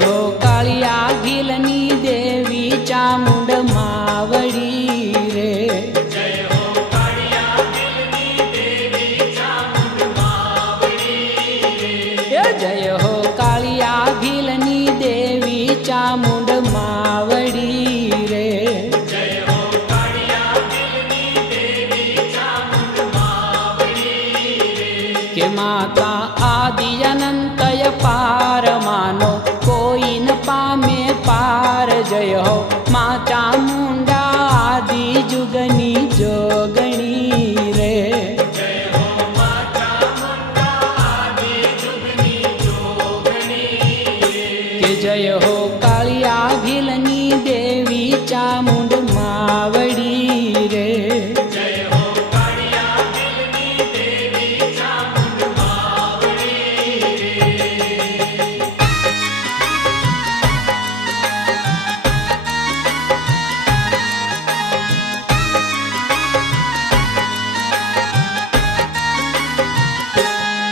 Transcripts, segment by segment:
हो कालिया घिलनी देवी चामुंड मावड़ी रे। जय हो कालिया घिलनी देवी चामुंड मावड़ी रे। जय हो कालिया घिलनी देवी चामुंड मावड़ी रे। जय हो कालिया घिलनी देवी चामुंड मावड़ी रे। के माता आदि अनंतय पार मानो कोई न पामे पार। जय हो माँ चामुंडा आदि जुगनी जोगणी रे। जय हो माँ चामुंडा आदि जुगनी जोगणी रे। के जय हो कालिया घिलनी देवी चामुंड मावड़ी रे। जय हो कालिया घिलनी देवी चामुंड मावड़ी रे।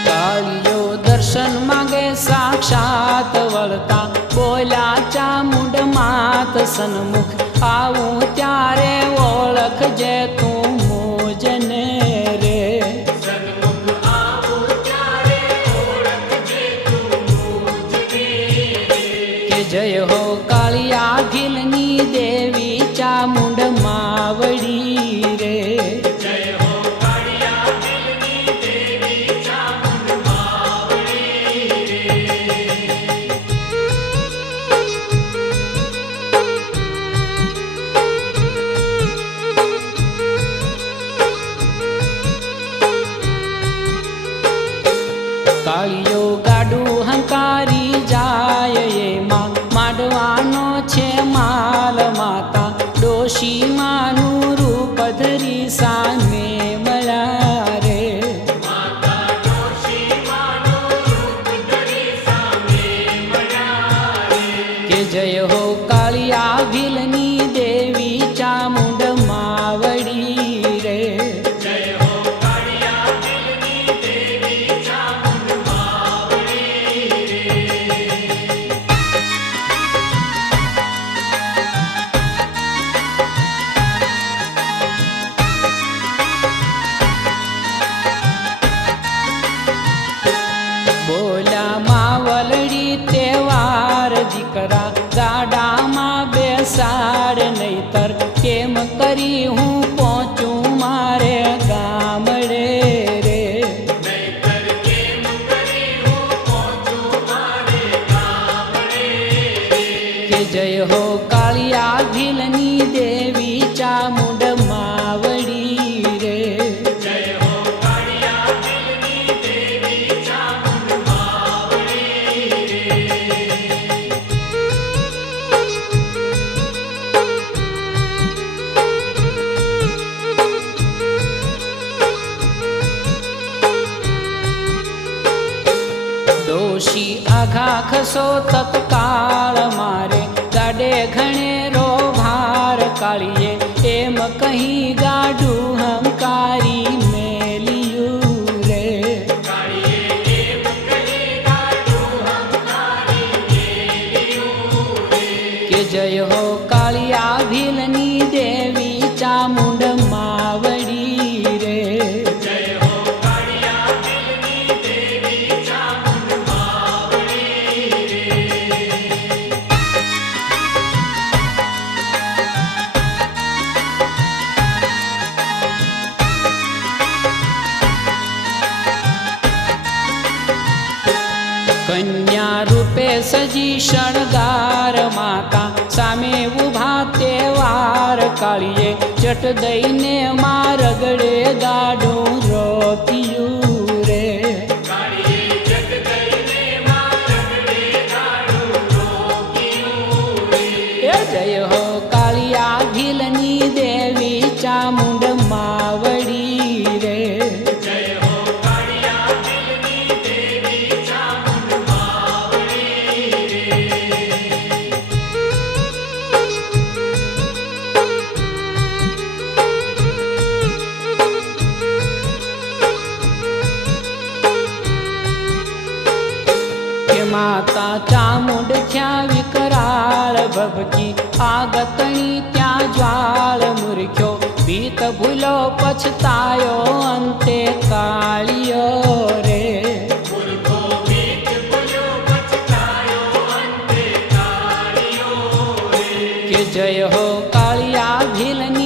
कालियो दर्शन मागे साक्षात वळता बोला चामुंड मात सन्मुख। आવું ત્યારે ઓળખજે તું મોજને રે। સન્મુખ આવું ત્યારે ઓળખજે તું મુજને રે। કે જય હો કાળિયા ઘિલની દેવી ચામુંડ માવડી રે। જય હો કાલિયા ઘિલની દેવી ચામુંડ માવડી રે। કાળિયો ગાડું હંકારી જાય એમાં માંડવાનો છે માલ। માતા ડોશી માનું રૂપ ધરી સામે મળ્યા રે। માતા ડોશી માનું રૂપ ધરી સામે મળ્યા રે। કે જય હો કાળિયા ઘિલની દેવી ચામુંડ માવડી રે। જય હો કાલિયા ઘિલની દેવી ચામુંડ માવડી રે। બોલા માવલડી તહેવાર દીકરા ગાડામાં બેસાડ નહીતર કેમ કરી હું પહોંચું મારે ગામડે રે। નહીંતર કેમ કરી હું પહોંચું મારે ગામડે રે। કે જય હો કાળિયા ઘિલની દેવી ચામુંડ માવડી રે। જય હો કાલિયા ઘિલની દેવી ચામુંડ માવડી રે। ડોશી આઘા ખસો તત્કાળ મારે ગાડે ઘણેરો ભાર। કાળીએ એમ કહી ગાડું હંકારી મેલિયું રે। કાળીએ એમ કહી ગાડું હંકારી મેલ્યું રે। કે જય હો કાળિયા ઘિલની દેવી ચામુંડ માવડી રે। જય હો કાલિયા ઘિલની દેવી ચામુંડ માવડી રે। કન્યા રૂપે સજી શણગાર માતા સામે ઉભા તહેવાર। કાળીએ ચટ દઈને માં રગડે ગાડું રોપ્યું રે। કાળીએ જગ દઈને માં રગડે ગાડું રોપ્યું રે। એ જય હો કાળિયા ઘિલની દેવી ચામુંડ માવડી રે। જય હો કાલિયા ઘિલની દેવી ચામુંડ માવડી રે। ભભકી આગતણી ત્યાં જ્વાળ મૂર્ખ્યો ભીત ભૂલો પછતાયો અંતે કાળિયો રે મૂર્ખો ભીત ભૂલ્યો પછતાયો અંતે કાળિયો રે કે જય હો કાળિયા ભીલની